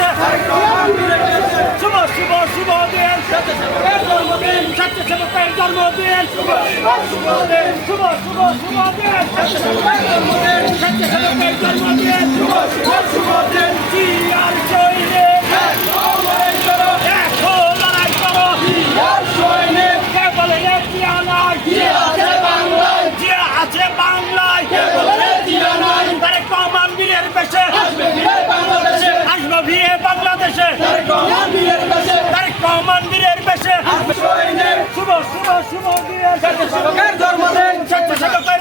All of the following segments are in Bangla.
দেশে শুভ শুভ শুভ দিন জন্মদিন স্বেচ্ছাসেবকের জন্মদিন শুভ শুভ দিন শুভ শুভ শুভ দিন জন্মদিন স্বেচ্ছাসেবকের জন্মদিন শুভ শুভ শুভ দিন জিয়ার সৈনিক দেখো লড়াই করো জিয়ার সৈনিক কে বলে রে জিয়া নাই জিয়া আছে বাংলায় জিয়া আছে বাংলায় কে বলে রে জিয়া নাই তারেক রহমান বীরের বেশে আসবে ফিরে বাংলাদেশে আসবে ফিরে বাংলাদেশে তারেক রহমান বীরের বেশে তারেক রহমান বীরের বেশে আসবে সৈনিক শুভ শুভ শুভ দিন স্বেচ্ছাসেবকের জন্মদিন স্বেচ্ছাসেবকের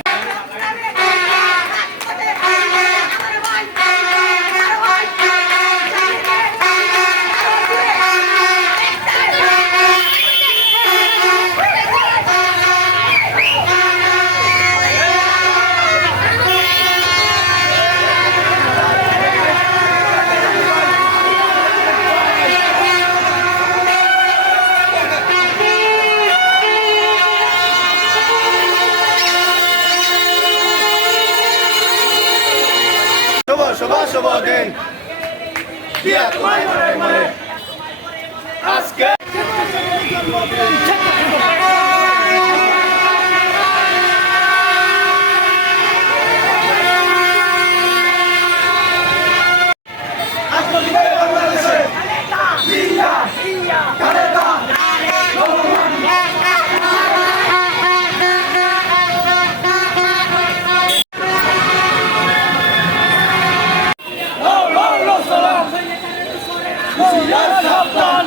শুভ শুভ দিন জিয়া তোমায় মনে মনে আজকে সাবধান